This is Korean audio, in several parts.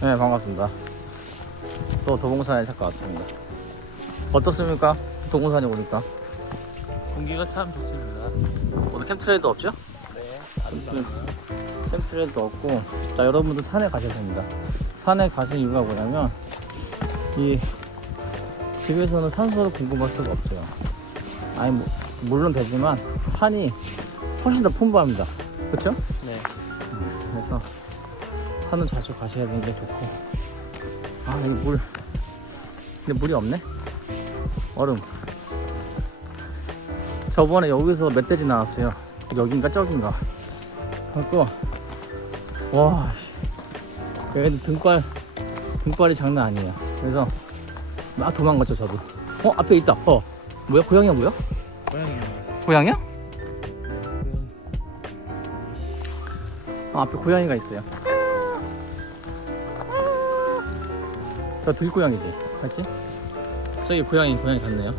네 반갑습니다. 또 도봉산에 잠깐 왔습니다. 어떻습니까? 도봉산에 오니까 공기가 참 좋습니다. 오늘 캠트레이도 없죠? 네. 캠트레이도 없고 자 여러분들 산에 가셔야 됩니다. 산에 가신 이유가 뭐냐면 이 집에서는 산소를 공급할 수가 없어요. 아니 뭐, 물론 되지만 산이 훨씬 더 풍부합니다. 그렇죠? 네. 그래서 산은 자주 가셔야 되는 게 좋고. 아 여기 물. 근데 물이 없네? 얼음. 저번에 여기서 멧돼지 나왔어요. 여긴가 저긴가? 갖고 와. 씨. 얘들 등발 등발이 장난 아니에요. 그래서 막 도망갔죠 저도. 어 앞에 있다. 어. 뭐야? 고양이야 뭐야. 고양이야. 고양이. 어, 앞에 고양이가 있어요. 저 들고양이지, 맞지? 저기 고양이, 고양이 같네요.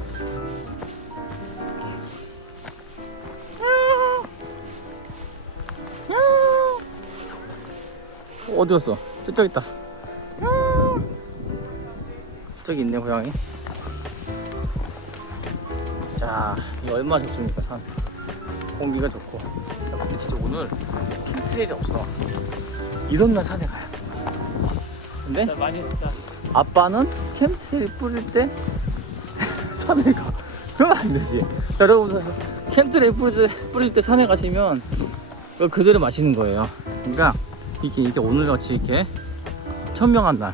어, 어디 갔어? 저쪽 있다. 저기 있네, 고양이. 자, 이 얼마 나 좋습니까, 산. 공기가 좋고. 야, 근데 진짜 오늘 캠트레일이 없어. 이런 날 산에 가야 돼. 근데 많이 했다. 아빠는 캠트레일 뿌릴 때 산에 가. 그러면 안 되지. 자, 여러분, 캠트레일 뿌릴 때, 뿌릴 때 산에 가시면 이거 그대로 마시는 거예요. 그러니까 이게, 이게 오늘같이 이렇게 천명한 날.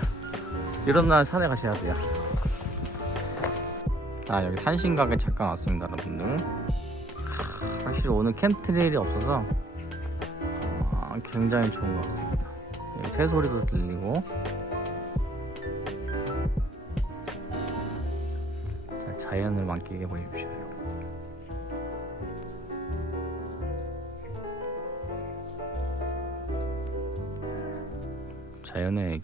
이런 날 산에 가셔야 돼요. 아, 여기 산신각에 잠깐 왔습니다, 여러분들. 사실 오늘 캠트레일이 없어서 아, 굉장히 좋은 것 같습니다. 새소리도 들리고 자, 자연을 만끽해 보십시오. 자연의.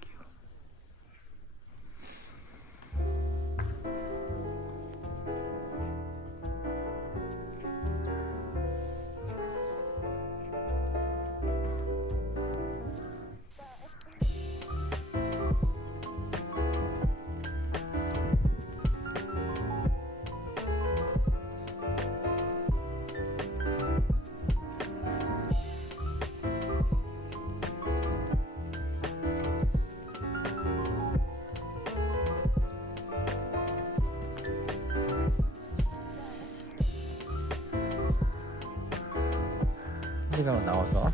시간 나와서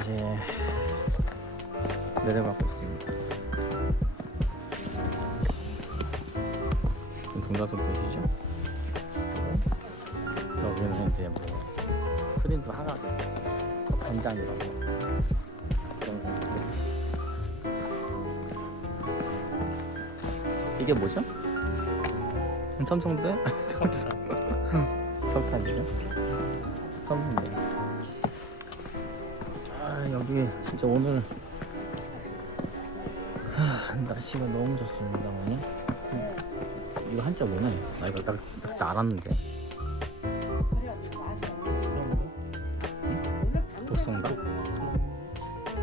이제 내려가고 있습니다. 동다섯 보시죠? 여기는 이제 뭐 스린도 하나 반장이라고 거 있고. 이게 뭐죠? 첨성대? 석탄이죠? 첨성대 아 여기 진짜 오늘 하, 날씨가 너무 좋습니다 오늘 이거 한자 뭐네 나 이거 딱, 딱, 딱 알았는데? 독성각?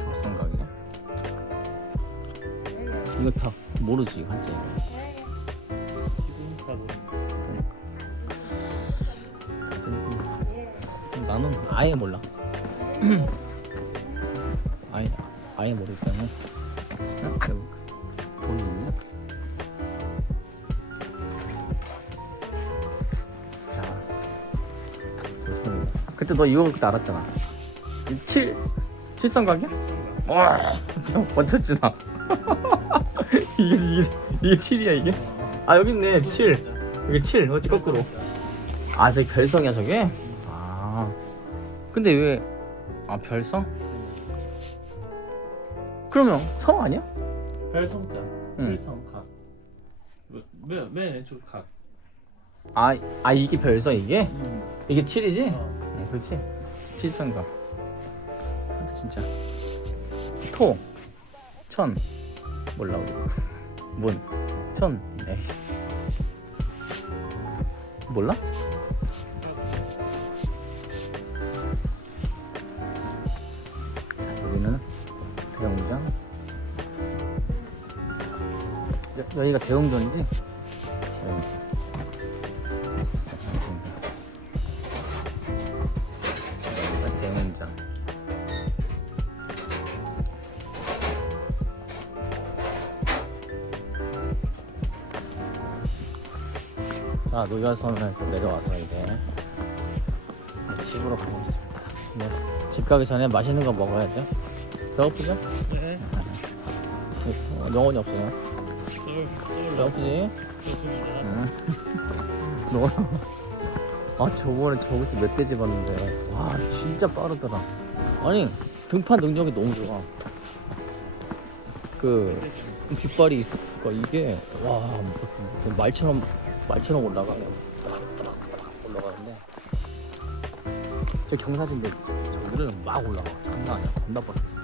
독성각이야? 이거 다 모르지 한자 이거 그리고 나는 아예 몰라 아예 아예 됐습니다 그때 너 이거 그때 알았잖아 7 칠성각이야? 와 원쳤지 나 이게 이게 이게 7이야 이게? 아 여기 있네 7 여기 7 어찌 거꾸로 아 저기 별성이야 저게? 아 근데 왜 아 별성? 그러면 성 아니야? 별성자. 뭐, 맨, 맨 왼쪽 각. 아, 아 이게 별성 이게? 음. 이게 7이지? 어. 어, 그렇지 칠성각 근데 진짜 토, 천 몰라 우리 문, 천 에이 몰라? 여, 여기가 대웅전이지? 여기. 여기가 대웅전. 자, 노야선에서 내려와서 이제 집으로 가고 있습니다. 네. 집 가기 전에 맛있는 거 먹어야 돼. 배고프죠? 네. 어, 영혼이 없어요. 응. 너, 아 저번에 저기서 몇개 집었는데 와 진짜 빠르더라. 아니 등판 능력이 너무 좋아. 그 뒷발이 있으니까 이게 와 무슨 말처럼 말처럼 올라가네. 올라가는데 저 경사진 데 저기를 막 올라가. 장난 아니야. 겁나 빠르.